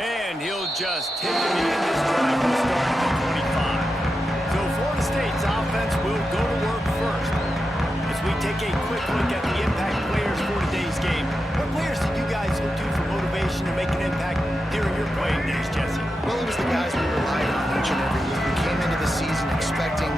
And he'll just hit the end of this drive and start at the 25. So Florida State's offense will go to work first. As we take a quick look at the impact players for today's game, what players did you guys look to for motivation to make an impact during your playing days, Jesse? Well, it was the guys we relied on each and every week. We came into the season expecting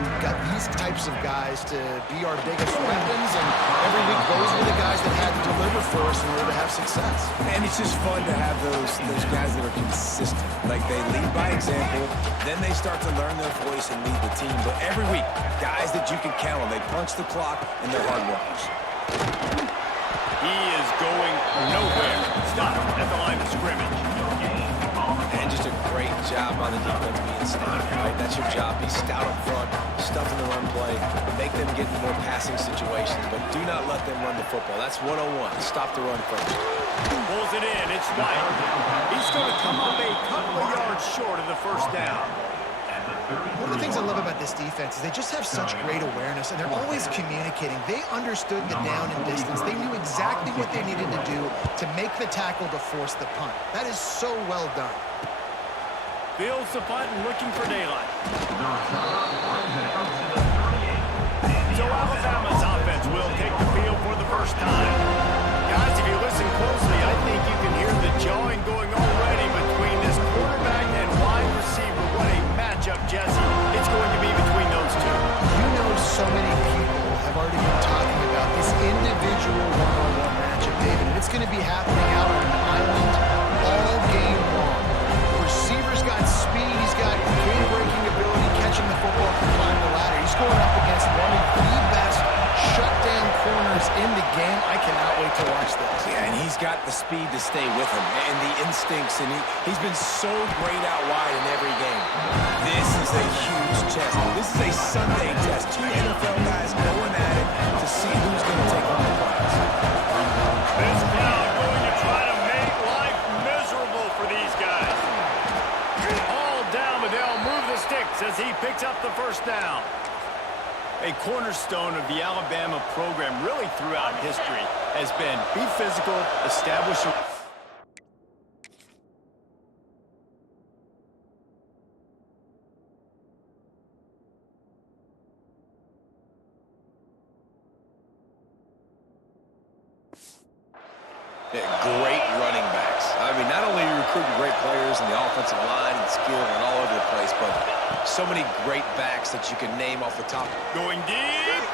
these types of guys to be our biggest weapons, and every week those were the guys that had to deliver for us in order to have success. And it's just fun to have those guys that are consistent. Like, they lead by example, then they start to learn their voice and lead the team. But every week, guys that you can count on, they punch the clock and they're hard workers. He is going nowhere. Stop at the line of scrimmage. And just a great job on the defense being stout, right? That's your job. Be stout up front, stuff in the run play, make them get in more passing situations, but do not let them run the football. That's 101. Stop the run first. Pulls it in. It's White. He's going to come up a couple of yards short of the first down. One of the things I love about this defense is they just have such great awareness, and they're always communicating. They understood the down and distance. They knew exactly what they needed to do to make the tackle to force the punt. That is so well done. Fields the punt and looking for daylight. So Alabama's offense will take the field for the first time. Guys, if you listen closely, I think you can hear the jawing going already between this quarterback and wide receiver. What a matchup, Jesse. It's going to be between those two. You know, so many people have already been talking about this individual one-on-one matchup, David, and it's going to be happening out on an island all game long. The receiver's got speed. He's got game-breaking ability, catching the football from climbing the ladder. He's going up against one of the best shutdown corners in the game. I cannot wait to watch this. Yeah, and he's got the speed to stay with him and the instincts, and he's been so great out wide in every game. This is a huge test. This is a Sunday test. Two NFL guys going at it to see who's going to take on the prize. This crowd going to try to make life miserable for these guys. All down, but they'll move the sticks as he picks up the first down. A cornerstone of the Alabama program really throughout history has been be physical, establish a... Yeah, great running backs. I mean, not only are you recruiting great players in the offensive line and skill and all over the place, but so many great backs that you can name off the top. Going deep.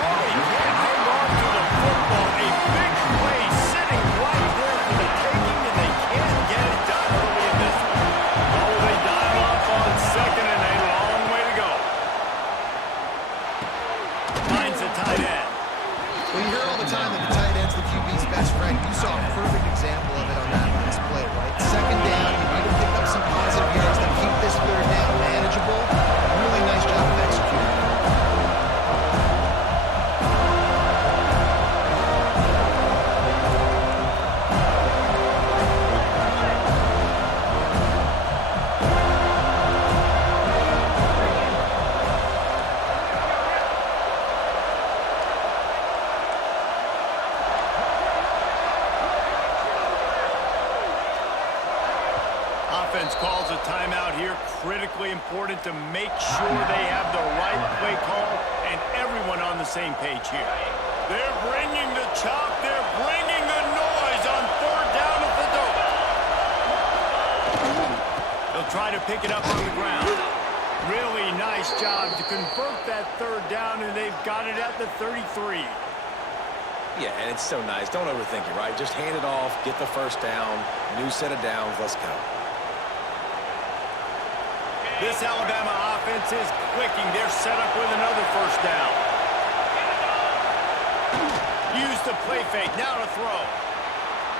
Oh, he can't hang on to the football. A big play sitting right there for the taking, and they can't get it done early in this one. Oh, they dial up on second and a long way to go. Finds the tight end. Well, you hear all the time that the tight end's the QB's best friend. You saw a perfect example of it on that last play, right? Second down, you need to pick up some positive yards to keep this third down manageable. Really nice job of executing. Offense calls a timeout here. Critically important to make sure they have the right play call and everyone on the same page here. They're bringing the chop. They're bringing the noise on third down at the dope. They'll try to pick it up on the ground. Really nice job to convert that third down, and they've got it at the 33. Yeah, and it's so nice. Don't overthink it, right? Just hand it off, get the first down, new set of downs, let's go. This Alabama offense is clicking. They're set up with another first down. Use the play fake. Now to throw.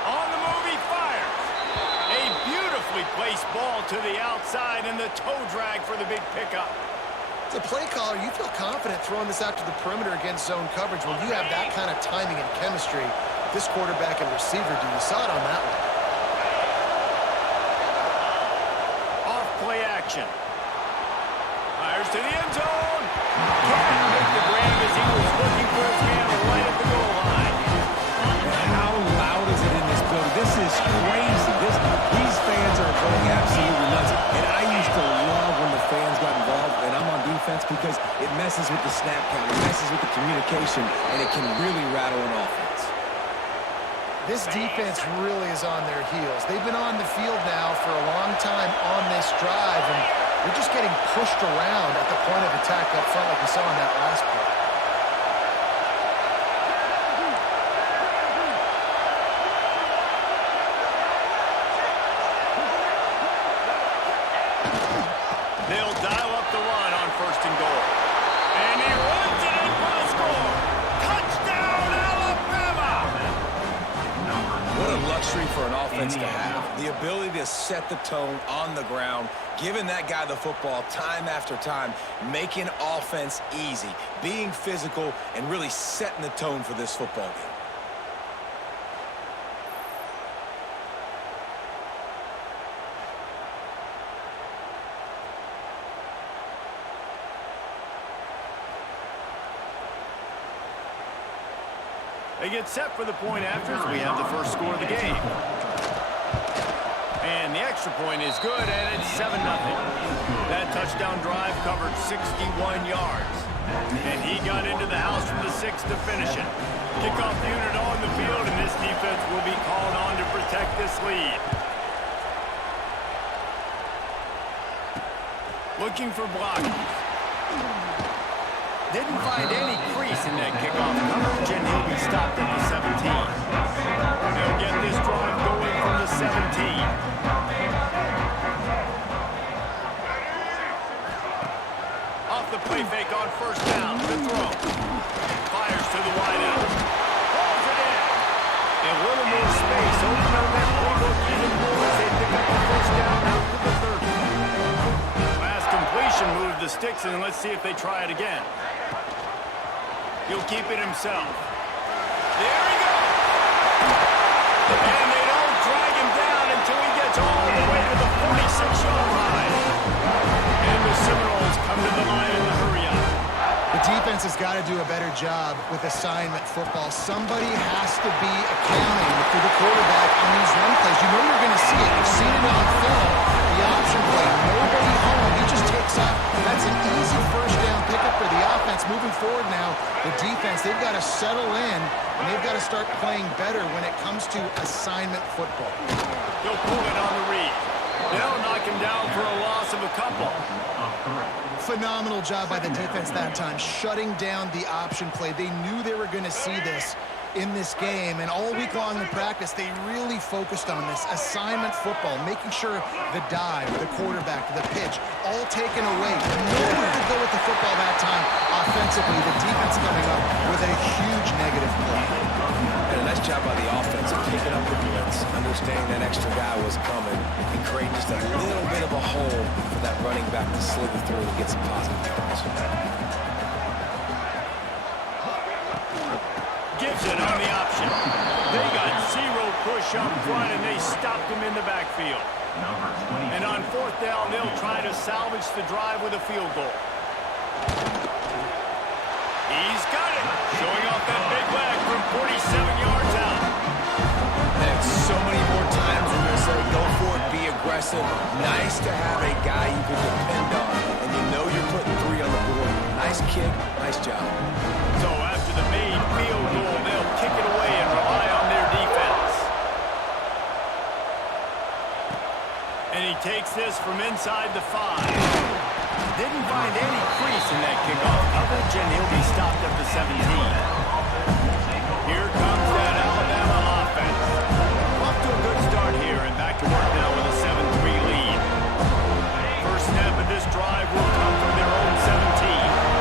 On the move, he fires. A beautifully placed ball to the outside, and the toe drag for the big pickup. As a play caller, you feel confident throwing this out to the perimeter against zone coverage. When you have that kind of timing and chemistry, this quarterback and receiver do. You saw it on that one. Off play action. Fires to the end zone. Can't make the grab as he was looking for his man right at the goal line. How loud is it in this building? This is crazy. because it messes with the snap count, it messes with the communication, and it can really rattle an offense. This defense really is on their heels. They've been on the field now for a long time on this drive, and they're just getting pushed around at the point of attack up front like we saw in that last play. They'll dial up the run on 1st and goal. And he runs it in for the score. Touchdown, Alabama! What a luxury for an offense to have. The ability to set the tone on the ground, giving that guy the football time after time, making offense easy, being physical, and really setting the tone for this football game. They get set for the point after as we have the first score of the game. And the extra point is good, and it's 7-0. That touchdown drive covered 61 yards. And he got into the house from the 6 to finish it. Kickoff unit on the field, and this defense will be called on to protect this lead. Looking for blocking. Didn't find any crease in that kickoff coverage, and he'll be stopped at the 17. They'll get this drive going from the 17. Off the play fake on 1st down. The throw. Fires to the wide out. Pulls it in. A little more space. Open up that playbook even more as they pick up the 1st down out to the 30. Last completion moved the sticks, and let's see if they try it again. He'll keep it himself. There he goes! And they don't drag him down until he gets all the way to the 46-yard line. And the Seminoles come to the line in the hurry-up. The defense has got to do a better job with assignment football. Somebody has to be accounting for the quarterback on these run plays. You know you're going to see it. You've seen it on film. The option play, nobody home. He just takes off. That's an easy 1st down pickup for the offense. Moving forward now, the defense, they've got to settle in, and they've got to start playing better when it comes to assignment football. He'll pull it on the read. They'll knock him down for a loss of a couple. Phenomenal job by the defense that time, shutting down the option play. They knew they were going to see this in this game, and all week long in practice, they really focused on this assignment football, making sure the dive, the quarterback, the pitch, all taken away. Nowhere to go with the football that time offensively. The defense coming up with a huge negative play. And a nice job by the offense of picking up the blitz, understanding that extra guy was coming, and creating just a little bit of a hole for that running back to slither through and get some positive yards. Gibson on the option. They got 0 push up front, and they stopped him in the backfield. And on 4th down, they'll try to salvage the drive with a field goal. He's got it. Showing off that big leg from 47 yards out. And so many more times we're going to say, go for it, be aggressive. Nice to have a guy you can depend on, and you know you're putting 3 on the board. Nice kick, nice job. So after the made field goal, they'll kick it away and rely on their defense. And he takes this from inside the 5. Didn't find any crease in that kickoff coverage, and he'll be stopped at the 17. Here comes that Alabama offense. Off to a good start here, and back to work now with a 7-3 lead. First snap of this drive will come from their own 17.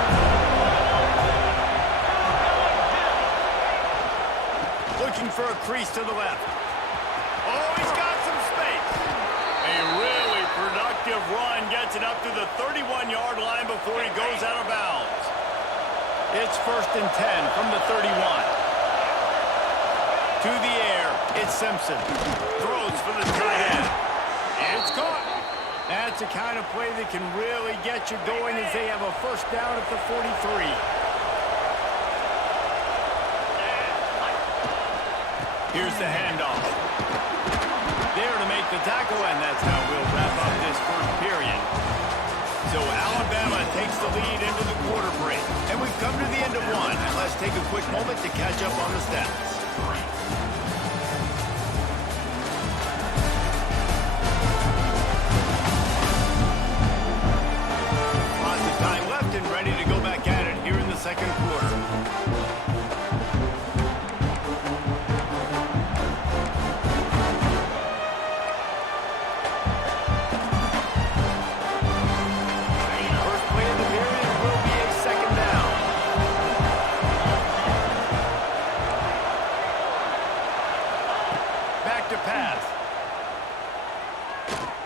Looking for a crease to the left. Oh, he's got some space. A really productive run gets it up to the 31-yard line before he goes out of bounds. It's 1st and 10 from the 31. To the air, it's Simpson. Throws for the tight end. It's caught. That's the kind of play that can really get you going as they have a 1st down at the 43. Here's the handoff. There to make the tackle, and that's how we'll wrap up this 1st period. So Alabama takes the lead into the quarter break. And we've come to the end of one. Let's take a quick moment to catch up on the stats. Lots of time left and ready to go back at it here in the second quarter.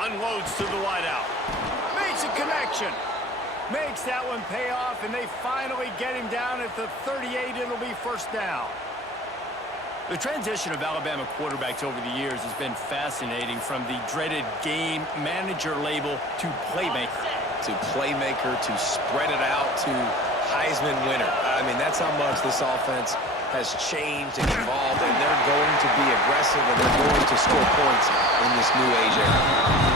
Unloads to the wideout. Makes a connection. Makes that one pay off, and they finally get him down at the 38. It'll be first down. The transition of Alabama quarterbacks over the years has been fascinating, from the dreaded game manager label to playmaker. To playmaker, to spread it out, to Heisman winner. I mean, that's how much this offense has changed and evolved, and they're going to be aggressive, and they're going to score points in this new age era.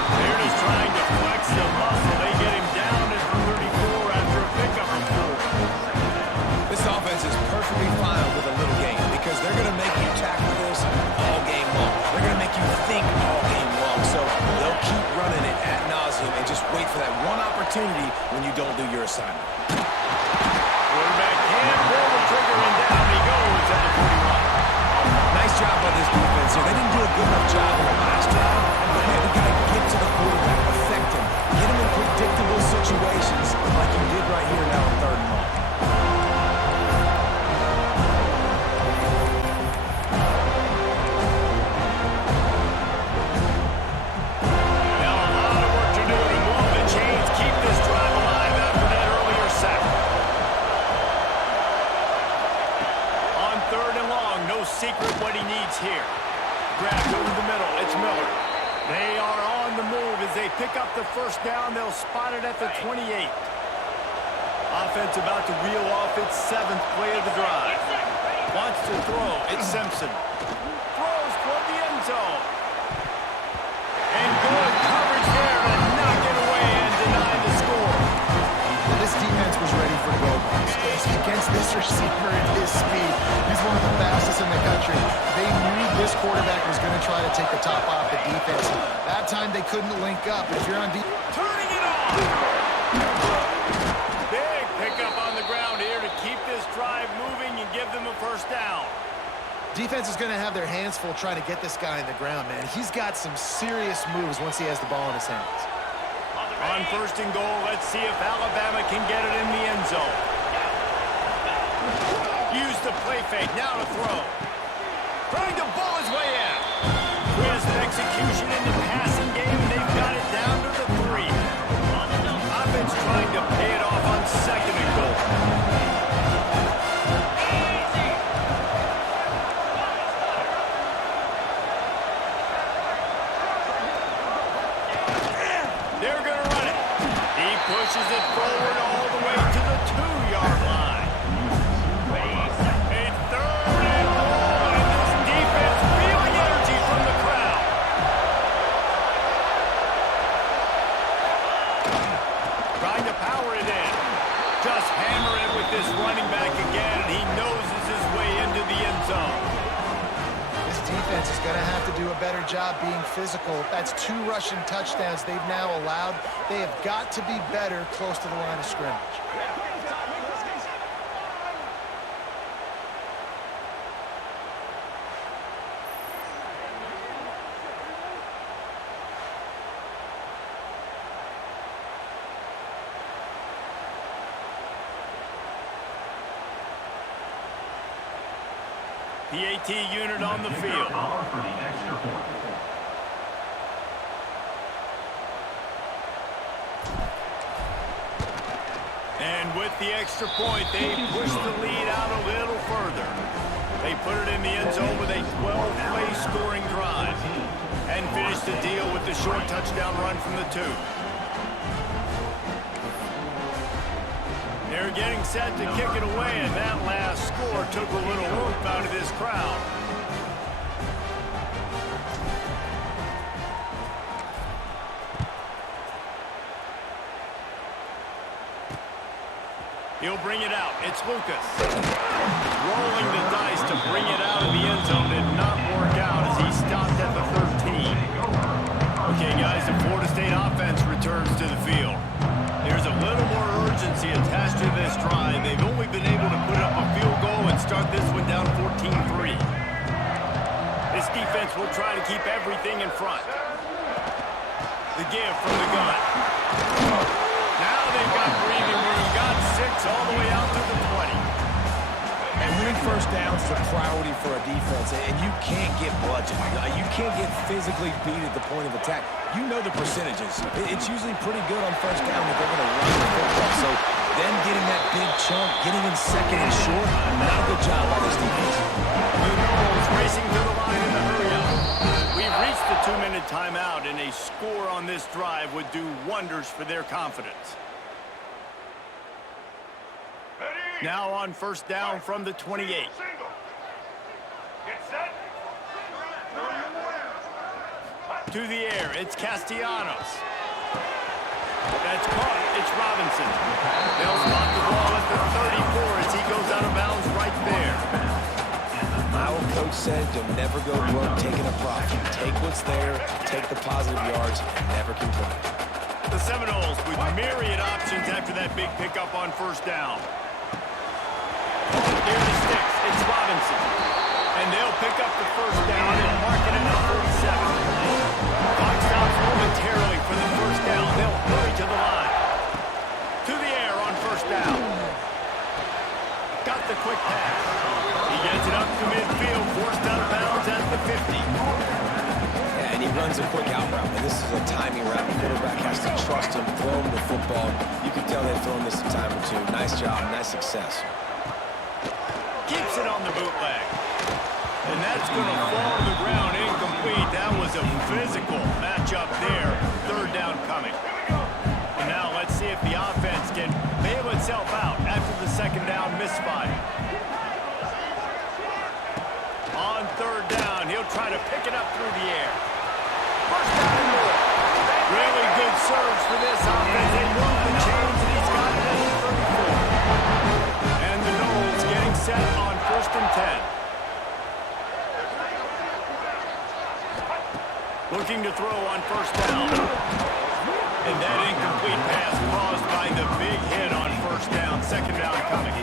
They're just trying to flex the muscle. They get him down at the 34 after a pickup of 4. This offense is perfectly fine with a little game, because they're going to make you tackle this all game long. They're going to make you think all game long, so they'll keep running it ad nauseum and just wait for that one opportunity when you don't do your assignment. Quarterback can't pull the trigger, and down he goes at the 41. Nice job by this defense here. They didn't do a good enough job in the last drive, but man, we got to get to the quarterback, affect him, get him in predictable situations like you did right here now in third and long. Now a lot of work to do to move the chains, keep this drive alive after that earlier sack. On third and long, no secret what he needs here. Grabbed over the middle, it's Miller. They are on the move as they pick up the first down. They'll spot it at the 28. Offense about to reel off its 7th play of the drive. Wants to throw, it's Simpson. Throws toward the end zone. And good coverage there to knock it away and deny the score. Well, this defense was ready for go-balls. Against this receiver at his speed, he's one of the fastest in the country. They knew this quarterback was going to try to take the top off the defense. That time they couldn't link up. If you're on Turning it on. Big pickup on the ground here to keep this drive moving and give them a first down. defense is going to have their hands full trying to get this guy in the ground, man. He's got some serious moves once he has the ball in his hands. On first and goal, let's see if Alabama can get it in the end zone. Use the play fake, now to throw. Trying to ball his way in. Crisp execution in the passing game, and they've got it down to the 3. Offense trying to pay it off on second and goal. They're going to run it. He pushes it forward all the way to the 2-yard line. A third and goal, and this defense feeling energy from the crowd. Trying to power it in. Just hammer it with this running back again, and he noses his way into the end zone. This defense is going to have to do a better job being physical. That's 2 rushing touchdowns they've now allowed. They have got to be better close to the line of scrimmage. PAT unit on the field. And with the extra point, they push the lead out a little further. They put it in the end zone with a 12-play scoring drive and finish the deal with the short touchdown run from the 2. They're getting set to kick it away, and that last score took a little whoop out of this crowd. He'll bring it out. It's Lucas. Rolling the dice to bring it out of the end zone did not work out as he stopped at the 13. Okay, guys, the Florida State offense returns to the field. There's a little more urgency attached to this drive. They've only been able to put up a field goal and start this one down 14-3. This defense will try to keep everything in front. The give from the gun. Now they've got breathing room. Got 6 all the way out to the 20. And winning first down's the priority for a defense, and you can't get bludgeoned. You can't get physically beat at the point of attack. You know the percentages. It's usually pretty good on first down that they're going to run the football. So them getting that big chunk, getting in second and short, not a good job by this defense. The Noles racing to the line in the hurry-up. We've reached the 2-minute timeout, and a score on this drive would do wonders for their confidence. Now on first down from the 28. To the air, it's Castellanos. That's caught, it's Robinson. They'll spot the ball at the 34 as he goes out of bounds right there. My old coach said you'll never go broke taking a profit. Take what's there, take the positive yards, and never complain. The Seminoles with myriad options after that big pickup on first down. Near the sticks, it's Robinson. And they'll pick up the first down and mark it at the 47. Clock stops momentarily for the first down. They'll hurry to the line. To the air on first down. Got the quick pass. He gets it up to midfield, forced out of bounds at the 50. Yeah, and he runs a quick out route. And this is a timing route. The quarterback has to trust him, throw him the football. You can tell they've thrown this a time or two. Nice job, nice success. Keeps it on the bootleg. And that's going to fall to the ground incomplete. That was a physical matchup there. Third down coming. And now let's see if the offense can bail itself out after the second down misfire. On third down, he'll try to pick it up through the air. First down and more. Really good surge for this offense. They move the chains, and he's got it at the 34. And the Noles getting set on first and 10. Looking to throw on first down. And that incomplete pass caused by the big hit on first down. Second down coming.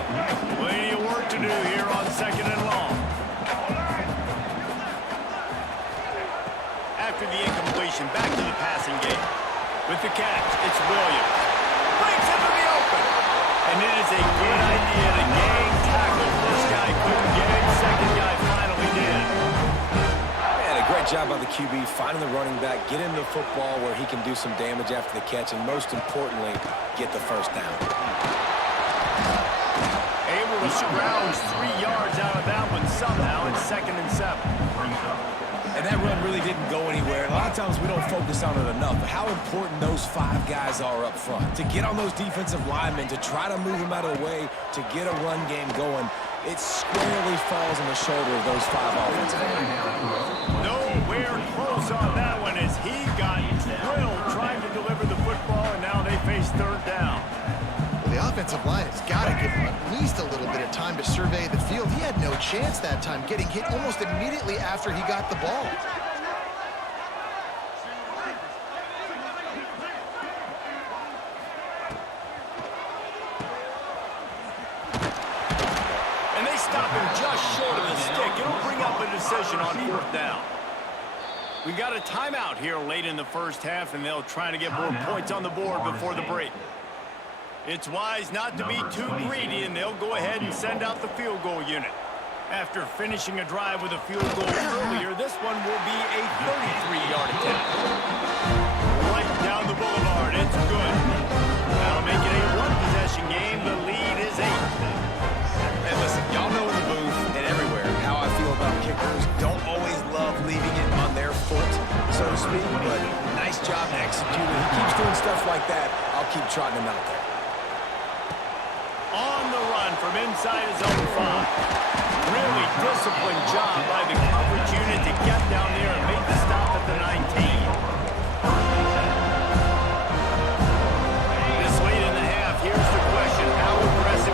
Plenty of work to do here on second and long. After the incompletion, back to the passing game. With the catch, it's Williams. Breaks into the open. And it is a good idea to gang tackle. First guy couldn't get it. Second guy finally did. Great job by the QB, finding the running back, get him the football where he can do some damage after the catch, and most importantly, get the first down. Able to scrounge 3 yards out of that one somehow in second and 7. And that run really didn't go anywhere. A lot of times we don't focus on it enough, but how important those 5 guys are up front. To get on those defensive linemen, to try to move them out of the way, to get a run game going, it squarely falls on the shoulder of those 5 offensive linemen. Nowhere close on that one as he got drilled trying to deliver the football, and now they face third down. Well, the offensive line has got to give him at least a little bit of time to survey the field. He had no chance that time, getting hit almost immediately after he got the ball. And they stop him just short of the stick. It'll bring up a decision on fourth down. We've got a timeout here late in the first half, and they'll try to get more points on the board before the break. It's wise not to be too greedy, and they'll go ahead and send out the field goal unit. After finishing a drive with a field goal earlier, this one will be a 33-yard attempt. Right down the boulevard, it's good. That'll make it a one-possession game. The lead is 8. And listen, y'all know in the booth and everywhere how I feel about kickers. Don't always love leaving it on their foot, so to speak, but nice job executing. He keeps doing stuff like that. I'll keep trotting him out there. On the run from inside his own 5. Really disciplined job by the coverage unit to get down there and make the stop at the 19. This late in the half, here's the question. How aggressive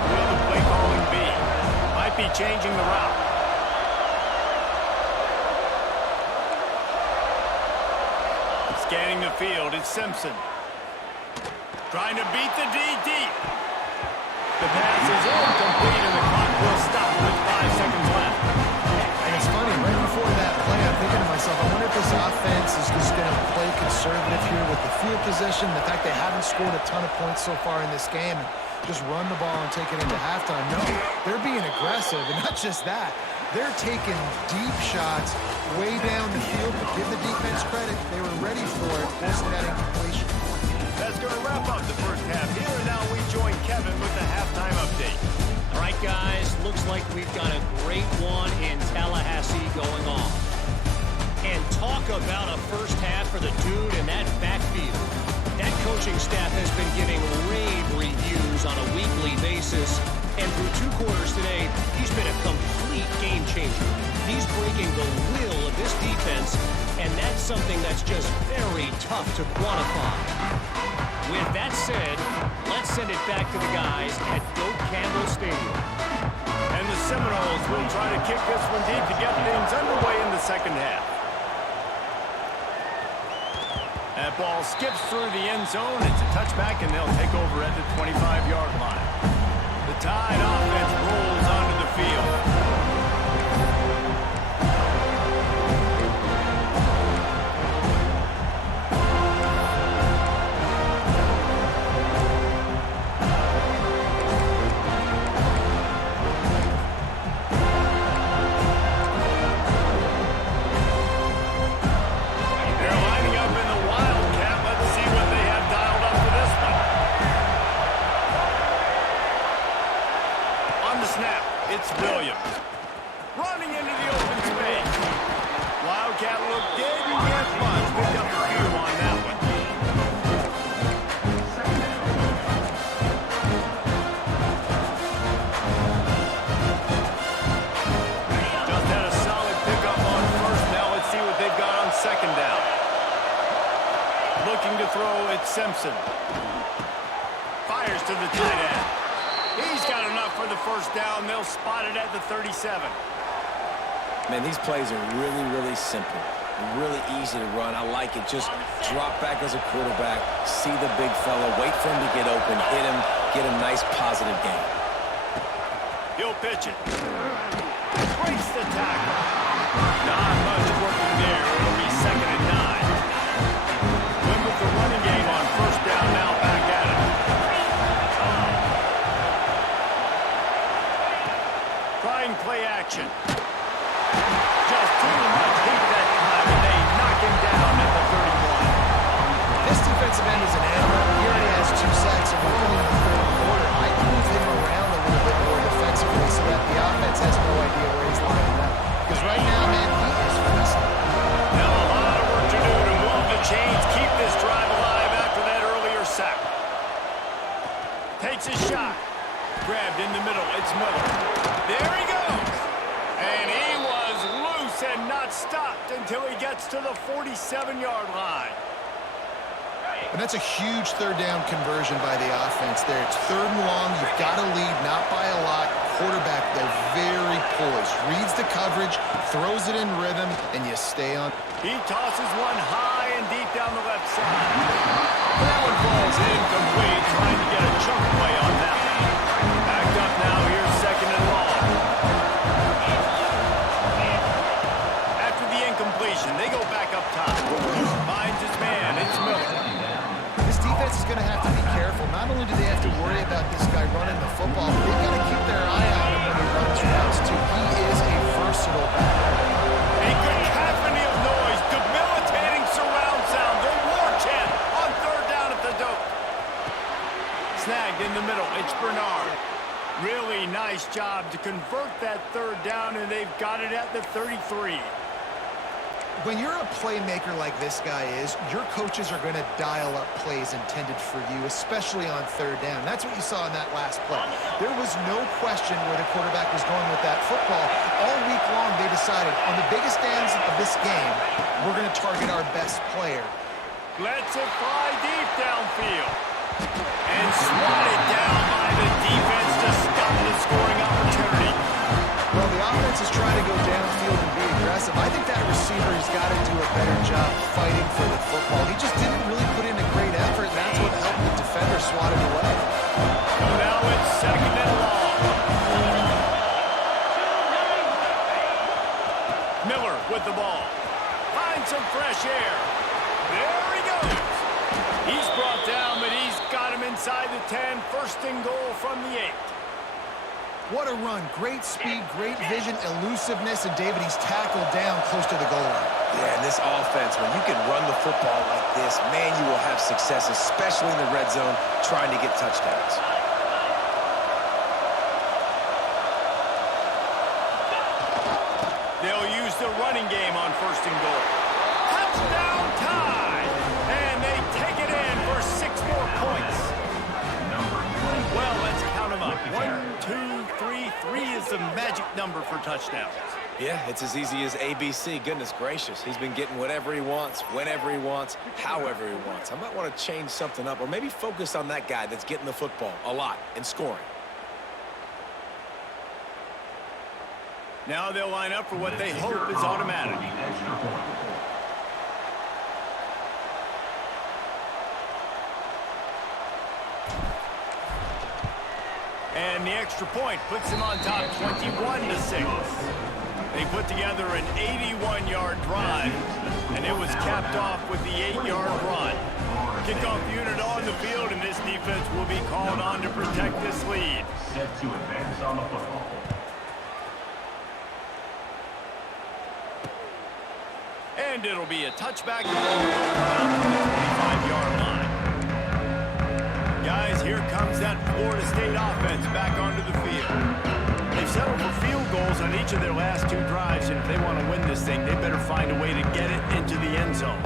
Scanning the field, it's Simpson. Trying to beat the D deep. The pass is incomplete, and the clock will stop with 5 seconds left. And it's funny, right before that play, I'm thinking to myself, I wonder if this offense is just going to play conservative here with the field position, the fact they haven't scored a ton of points so far in this game, and just run the ball and take it into halftime. No, they're being aggressive, and not just that. They're taking deep shots way down the field, but give the defense credit. They were ready for it, forcing that incompletion. That's going to wrap up the first half here, and now we join Kevin with the halftime update. All right, guys, looks like we've got a great one in Tallahassee going on. And talk about a first half for the dude in that backfield. That coaching staff has been giving rave reviews on a weekly basis. And through 2 quarters today, he's been a complete game changer. He's breaking the will of this defense, and that's something that's just very tough to quantify. With that said, let's send it back to the guys at Doak Campbell Stadium. And the Seminoles will try to kick this one deep to get things underway in the second half. That ball skips through the end zone. It's a touchback, and they'll take over at the 25-yard line. The Tide offense rolls onto the field. It's Williams. Running into the open space. Wildcat look didn't get much. Picked up a few on that one. Just had a solid pickup on first. Now let's see what they've got on second down. Looking to throw, it's Simpson. Fires to the tight end. He's got enough for the first down. They'll spot it at the 37. Man, these plays are really, really simple. Really easy to run. I like it. Just drop back as a quarterback, see the big fella, wait for him to get open, hit him, get a nice positive gain. He'll pitch it. Breaks the tackle. Not much working there. It'll be 2nd and 9. Win with the running game on first down, now back at it. Trying play action. Just too much heat that time, and they knock him down at the 31. This defensive end is an animal. He already has 2 sacks, and we're only in the third quarter. I'd move him around a little bit more defensively so that the offense has no idea where he's lining up. Because right now, man, he is feasting. Now a lot of work to do to move the chains, keep this drive alive after that earlier sack. Takes a shot. Grabbed in the middle. It's Miller. There he goes. And he was loose and not stopped until he gets to the 47-yard line. And that's a huge third down conversion by the offense there. It's 3rd and long. You've got to lead, not by a lot. Quarterback, though, very poised. Reads the coverage, throws it in rhythm, and you stay on. He tosses one high and deep down the left side. That one falls incomplete, trying to get a chunk play on that one. Backed up now, here's 2nd and long. After the incompletion, they go back up top. Finds his man, it's Miller. This defense is going to have to be careful. Not only do they have to worry about this guy running the football, but they've got to keep their eye on him when he runs routes, too. He is a versatile back. A cacophony of noise, debilitating surround sound. The war chant on 3rd down at the Doak. Snagged in the middle, it's Bernard. Really nice job to convert that 3rd down, and they've got it at the 33. When you're a playmaker like this guy is, your coaches are going to dial up plays intended for you, especially on 3rd down. That's what you saw in that last play. There was no question where the quarterback was going with that football. All week long, they decided, on the biggest downs of this game, we're going to target our best player. Lets it fly deep downfield. And swatted down by the defense to stop the scoring opportunity. Well, the offense is trying to go downfield and be aggressive. impressive. I think that receiver has got to do a better job fighting for the football. He just didn't really put in a great effort, and that's what helped the defender swat it away. So now it's 2nd and long. Miller with the ball. Finds some fresh air. There he goes. He's brought down, but he's got him inside the 10. 1st and goal from the 8. What a run. Great speed, great vision, elusiveness, and David, he's tackled down close to the goal line. Yeah, and this offense, when you can run the football like this, man, you will have success, especially in the red zone, trying to get touchdowns. They'll use the running game on 1st and goal. Touchdown tie! And they take it in for 6 more points. Well, let's count them up. 1, 2, 3. 3 is the magic number for touchdowns. Yeah, it's as easy as ABC. Goodness gracious. He's been getting whatever he wants, whenever he wants, however he wants. I might want to change something up or maybe focus on that guy that's getting the football a lot and scoring. Now they'll line up for what they hope is automatic. And the extra point puts them on top 21-6. They put together an 81-yard drive, and it was capped off with the 8-yard run. Kickoff unit on the field, and this defense will be called on to protect this lead. Set to advance on the football. And it'll be a touchback from the 25-yard line. Guys, here comes that Florida State offense back onto the field. They've settled for field goals on each of their last 2 drives, and if they want to win this thing, they better find a way to get it into the end zone.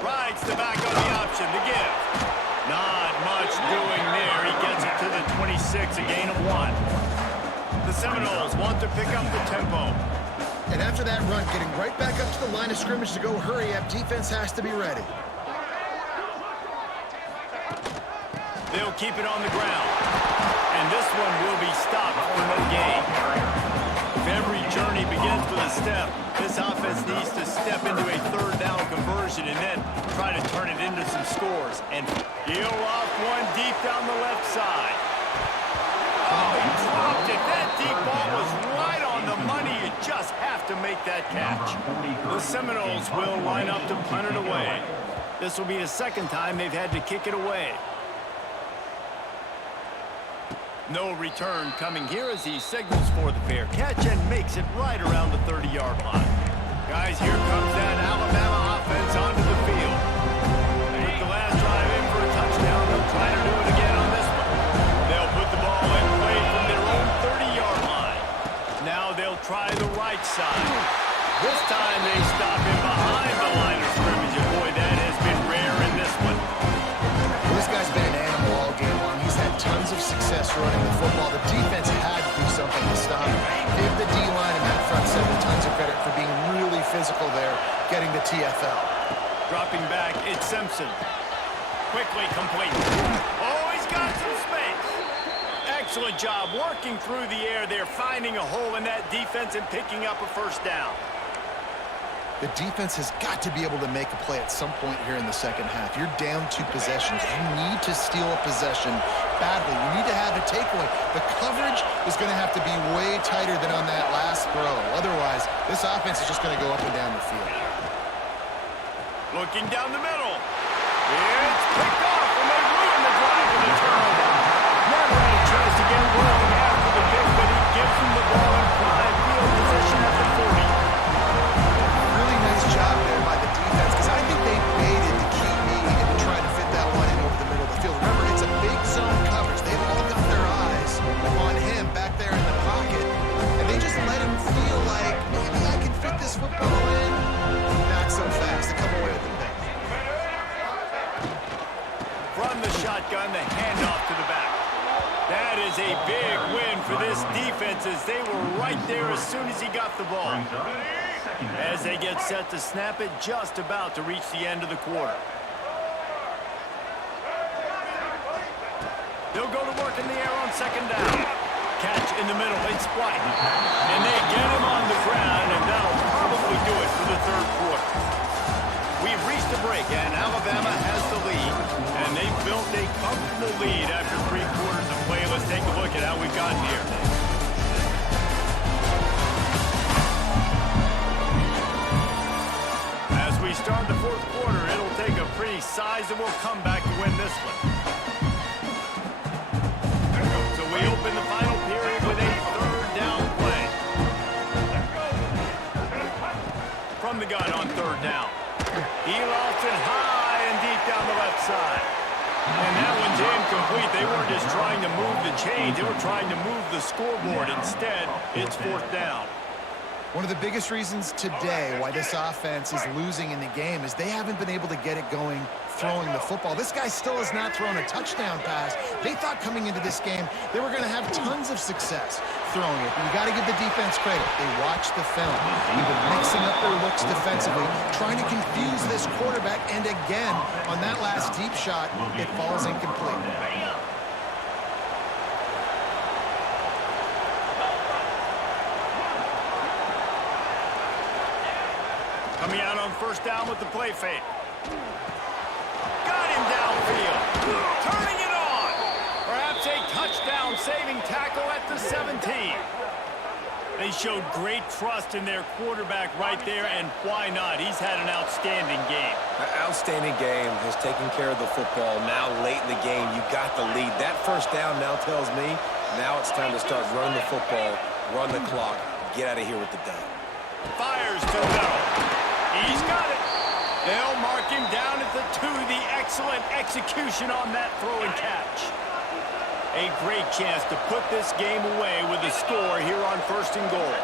Rides the back on the option to give. Not much doing there. He gets it to the 26, a gain of 1. The Seminoles want to pick up the tempo. And after that run, getting right back up to the line of scrimmage to go hurry up, defense has to be ready. They'll keep it on the ground. And this one will be stopped for no gain. If every journey begins with a step, this offense needs to step into a 3rd down conversion and then try to turn it into some scores. And he'll off one deep down the left side. Oh, he dropped it. That deep ball was right on the money. You just have to make that catch. The Seminoles will line up to punt it away. This will be the 2nd time they've had to kick it away. No return coming here as he signals for the fair catch and makes it right around the 30-yard line. Guys, here comes that Alabama offense onto the field. They put the last drive in for a touchdown. They'll try to do it again on this one. They'll put the ball in play from their own 30-yard line. Now they'll try the right side. This time they stop him behind the line of scrimmage. And boy, that has been rare in this one. Well, this guy's been an animal all game long. He's had tons of success running the football. The defense had to do something to stop him. Give the D-line and that front seven tons of credit for being really physical there, getting the TFL. Dropping back, it's Simpson. Quickly complete. Oh, he's got some space. Excellent job working through the air there, finding a hole in that defense and picking up a 1st down. The defense has got to be able to make a play at some point here in the 2nd half. You're down 2 possessions. You need to steal a possession badly. You need to have a takeaway. The coverage is going to have to be way tighter than on that last throw. Otherwise, this offense is just going to go up and down the field. Looking down the middle. It's picked off, and they ruin the drive with a turnover. Never had a chance to get rolling after the pick, but he gives them the ball in prime field position at the 40. Really nice job there by the defense, because I think they baited the QB into trying to fit that one in over the middle of the field. Remember, it's a big zone coverage. They've all got their eyes on him back there in the pocket, and they just let him feel like, maybe I can fit this football in. Not so fast to come away with the pick. From the shotgun, the handoff to the back. That is a big win for this defense as they were right there as soon as he got the ball. As they get set to snap it, just about to reach the end of the quarter. They'll go to work in the air on second down. Catch in the middle. It's White. And they get him on the ground, and that'll probably do it for the third quarter. We've reached a break, and Alabama has the lead. And they've built a comfortable lead after 3 quarters of play. Let's take a look at how we've gotten here. As we start the fourth quarter, it'll take a pretty sizable comeback to win this one. So we open the final period with a third down play. From the gun on third down. He lost it high and deep down the left side. And that one's incomplete. They weren't just trying to move the chains. They were trying to move the scoreboard. Instead, it's fourth down. One of the biggest reasons today why this offense is losing in the game is they haven't been able to get it going throwing the football. This guy still has not thrown a touchdown pass. They thought coming into this game they were going to have tons of success throwing it. But you got to give the defense credit. They watched the film. They've been mixing up their looks defensively, trying to confuse this quarterback. And again, on that last deep shot, it falls incomplete. Coming out on first down with the play fake. Got him downfield. Turning it on. Perhaps a touchdown-saving tackle at the 17. They showed great trust in their quarterback right there, and why not? He's had an outstanding game. An outstanding game, has taken care of the football. Now late in the game, you got the lead. That first down now tells me now it's time to start running the football, run the clock, get out of here with the dub. Fires to the middle. He's got it. They'll mark him down at the 2. The excellent execution on that throw and catch. A great chance to put this game away with a score here on first and goal.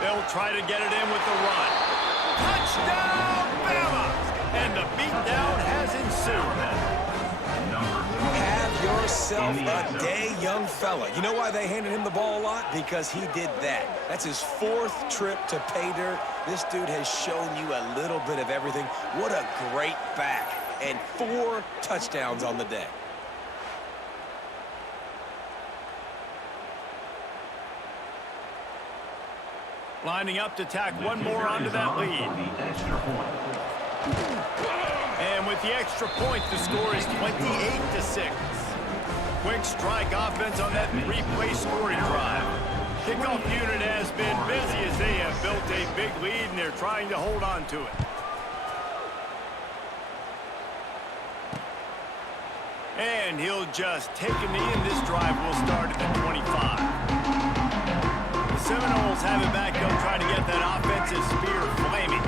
They'll try to get it in with the run. Touchdown, Bama! And the beatdown has ensued. Have yourself a day, young fella. You know why they handed him the ball a lot? Because he did that. That's his 4th trip to pay dirt. This dude has shown you a little bit of everything. What a great back. And 4 touchdowns on the day. Lining up to tack one more onto that lead. And with the extra point, the score is 28-6. Quick strike offense on that 3-play scoring drive. Kickoff unit has been busy as they have built a big lead, and they're trying to hold on to it. And he'll just take a knee, and this drive will start at the 25. Seminoles have it back. They'll try to get that offensive spear flaming.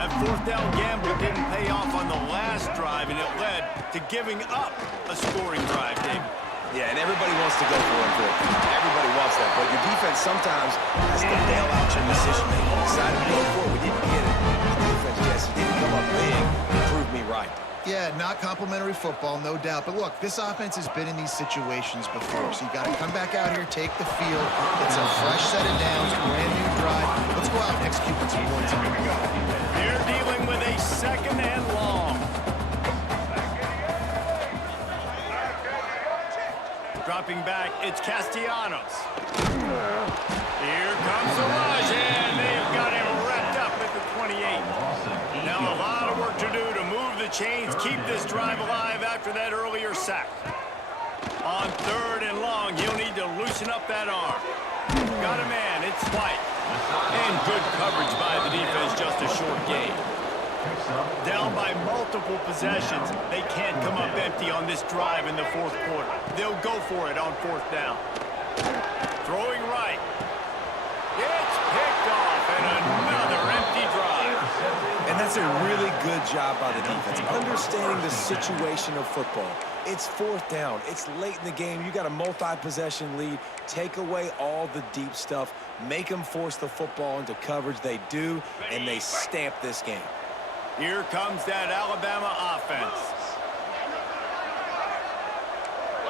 That fourth down gamble didn't pay off on the last drive, and it led to giving up a scoring drive, David. Yeah, and everybody wants to go for it. Everybody wants that, but your defense sometimes has to bail out your decision-making. We decided to go for it. We didn't get it. The defense, Jesse, didn't come up big and prove me right. Yeah, not complimentary football, no doubt. But look, this offense has been in these situations before, so you got to come back out here, take the field. It's a fresh set of downs, brand new drive. Let's go out and execute with some points on the board. They're dealing with a second and long. Dropping back, it's Castellanos. Here comes the rush, and they've got him wrapped up at the 28. Now a lot of work to do to move the chains, keep this drive alive after that earlier sack. On third and long, he'll need to loosen up that arm. Got a man, it's White. And good coverage by the defense, just a short gain. Down by multiple possessions, they can't come up empty on this drive in the fourth quarter. They'll go for it on fourth down. Throwing right. It's picked off, and another empty drive. And And that's a really good job by the defense, understanding the situation of football. It's fourth down. It's late in the game. You got a multi-possession lead. Take away all the deep stuff. Make them force the football into coverage. They do, and they stamp this game. Here comes that Alabama offense.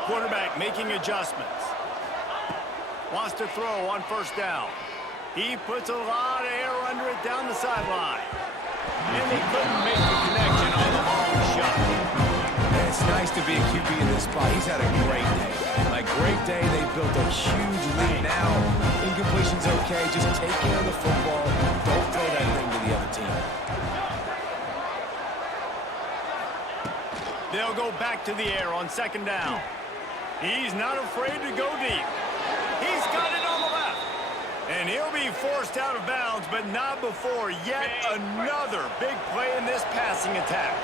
Quarterback making adjustments. Wants to throw on first down. He puts a lot of air under it down the sideline. And he couldn't make the connection on the long shot. And it's nice to be a QB in this spot. He's had a great day. A great day. They built a huge lead. Now, incompletion's okay. Just take care of the football. Don't throw that thing to the other team. They'll go back to the air on second down. He's not afraid to go deep. He's got it on the left. And he'll be forced out of bounds, but not before yet another big play in this passing attack.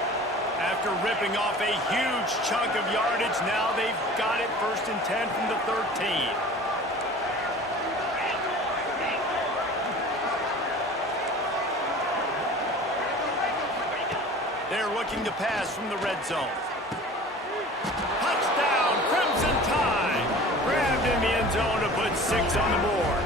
After ripping off a huge chunk of yardage, now they've got it 1st and 10 from the 13. They're looking to pass from the red zone. Touchdown, Crimson Tide. Grabbed in the end zone to put 6 on the board.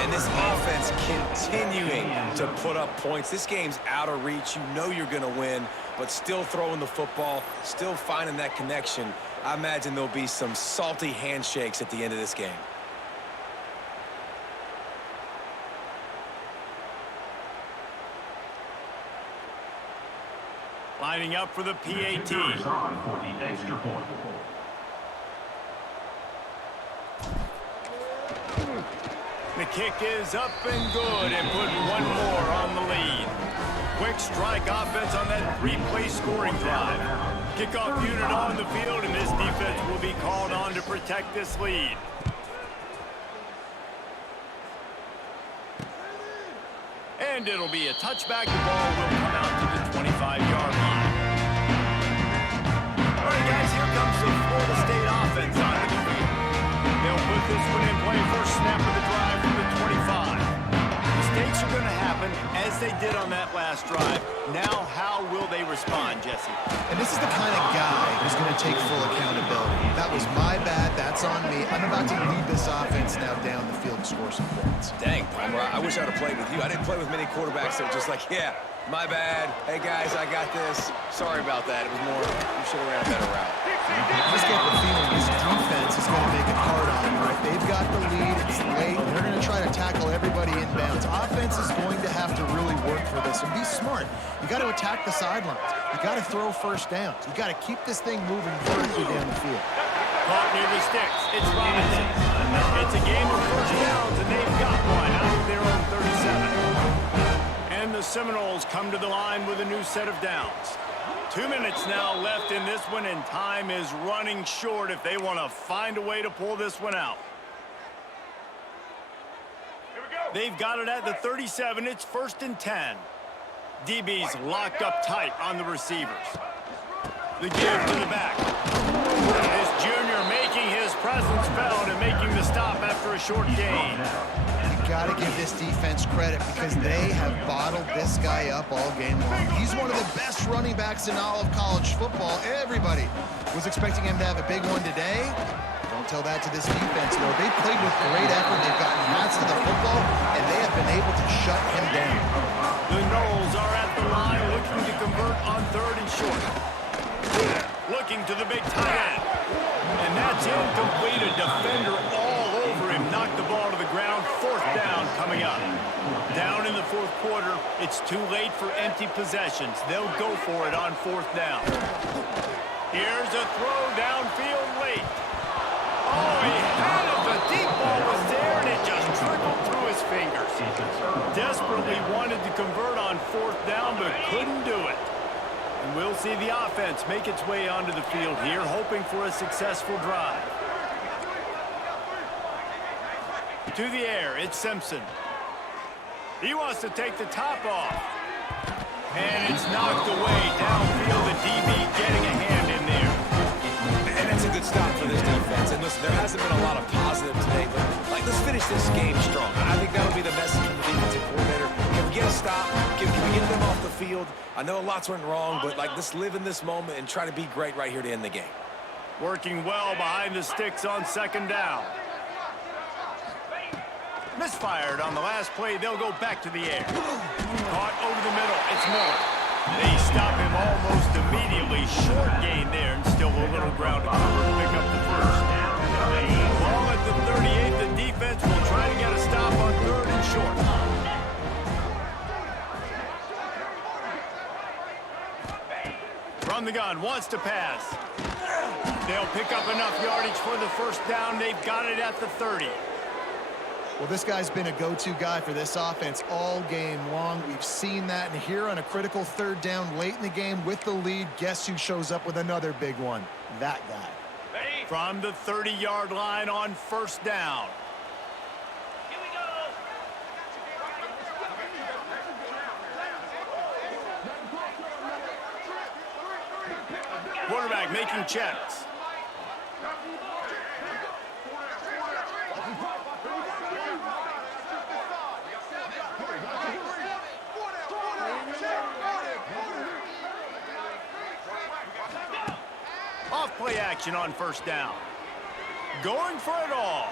And this offense continuing to put up points. This game's out of reach. You know you're going to win, but still throwing the football, still finding that connection. I imagine there'll be some salty handshakes at the end of this game. Lining up for the PAT. On for the extra point. The kick is up and good and put one more on the lead. Quick strike offense on that 3-play scoring drive. Kickoff unit on the field, and this defense will be called on to protect this lead. And it'll be a touchback. The ball will come out to the 25-yard line. All right, guys, here comes the Florida State offense onto the field. They'll put this one in play. First snap of the drive from the 25. Mistakes are going to happen as they did on that last drive. Now, how will they respond, Jesse? And this is the kind of guy who's going to take full accountability. That was my bad. That's on me. I'm about to lead this offense now down the field and score some points. Dang, Bama, I wish I'd have played with you. I didn't play with many quarterbacks that were just like, yeah, my bad. Hey, guys, I got this. Sorry about that. It was more, you should have ran a better route. I just get the feeling this defense is going to make it hard on them, right? They've got the lead. It's late. They're going to try to tackle everybody inbounds. Offense is going to have to really work for this and be smart. You got to attack the sidelines. You got to throw first downs. You got to keep this thing moving vertically down the field. Caught near the sticks. It's Robinson. It's a game of first downs, and they've got one out of their own 37. And the Seminoles come to the line with a new set of downs. 2 minutes now left in this one, and time is running short if they want to find a way to pull this one out. They've got it at the 37. It's 1st and 10. DB's locked up tight on the receivers. The give to the back. This junior making his presence felt and making the stop after a short gain. Got to give this defense credit because they have bottled this guy up all game long. He's one of the best running backs in all of college football. Everybody was expecting him to have a big one today. Don't tell that to this defense, though. They played with great effort. They've gotten hats to the football, and they have been able to shut him down. The Noles are at the line looking to convert on 3rd and short. Looking to the big tight end. And that's incomplete. A defender all over him. Knocked the ball to the ground. 4th down coming up. Down in the 4th quarter. It's too late for empty possessions. They'll go for it on 4th down. Here's a throw downfield late. Oh, he had it. The deep ball was there, and it just trickled through his fingers. Desperately wanted to convert on 4th down, but couldn't do it. And we'll see the offense make its way onto the field here, hoping for a successful drive. To the air, it's Simpson. He wants to take the top off. And it's knocked away downfield. The DB getting a hand in there. And that's a good stop for this defense. And listen, there hasn't been a lot of positive today, but let's finish this game strong. I think that'll be the message from the defensive coordinator. Can we get a stop? Can we I know lots went wrong, but like let's live in this moment and try to be great right here to end the game. Working well behind the sticks on second down. Misfired on the last play. They'll go back to the air. Caught over the middle. It's Miller. They stop him almost immediately. Short gain there and still a little ground to cover to pick up the first. Ball at the 38. The defense will try to get a stop on third and short. From the gun, wants to pass. They'll pick up enough yardage for the first down. They've got it at the 30. Well, this guy's been a go-to guy for this offense all game long. We've seen that, and here on a critical third down late in the game with the lead, guess who shows up with another big one? That guy. From the 30-yard line on first down. Here we go. Quarterback making checks. Off-play action on first down. Going for it all.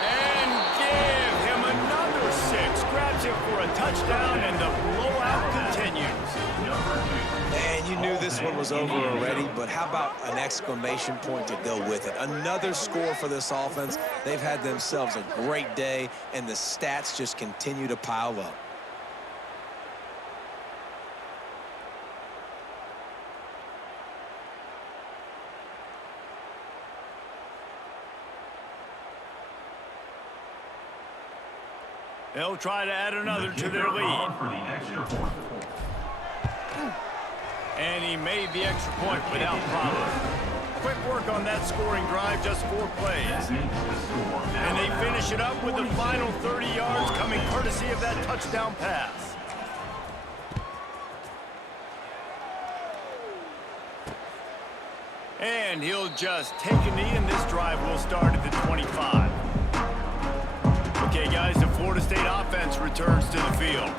And give him another 6. Grabs him for a touchdown, and the blowout continues. And you knew this one was over already, but how about an exclamation point to go with it? Another score for this offense. They've had themselves a great day, and the stats just continue to pile up. They'll try to add another to their lead. For the extra point. And he made the extra point without problem. Quick work on that scoring drive, just 4 plays. And they finish it up with the final 30 yards coming courtesy of that touchdown pass. And he'll just take a knee, and this drive will start at the 25. Okay, guys, the Florida State offense returns to the field.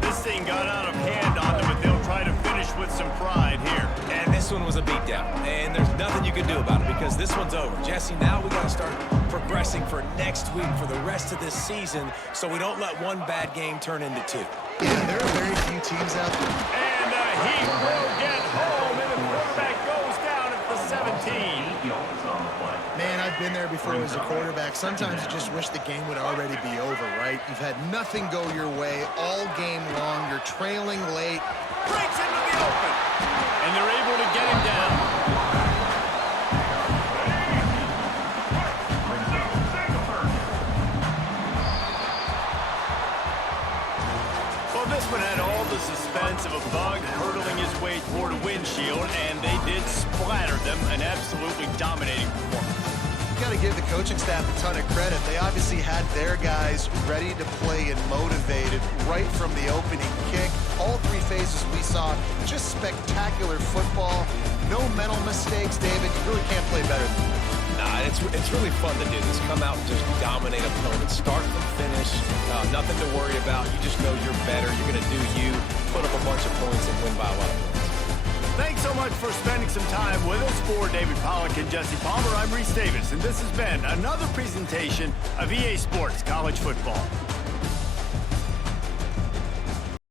This thing got out of hand on them, but they'll try to finish with some pride here. And this one was a beatdown, and there's nothing you can do about it because this one's over. Jesse, now we got to start progressing for next week for the rest of this season so we don't let one bad game turn into 2. Yeah, there are very few teams out there. And he will get home, and the quarterback goes down at the 17. Man, I've been there before as a quarterback. Sometimes you just wish the game would already be over, right? You've had nothing go your way all game long. You're trailing late. Breaks into the open, and they're able to get him down. Well, this one had all the suspense of a bug hurtling his way toward a windshield, and they did splatter them. An absolutely dominating performance. Got to give the coaching staff a ton of credit. They obviously had their guys ready to play and motivated right from the opening kick. All 3 phases we saw, just spectacular football. No mental mistakes, David. You really can't play better than that. Nah, it's really fun to do this. Come out and just dominate opponents, start from finish. Nothing to worry about. You just know you're better. You're going to do you, put up a bunch of points, and win by a lot of points. Thanks so much for spending some time with us. For David Pollack and Jesse Palmer, I'm Reese Davis, and this has been another presentation of EA Sports College Football.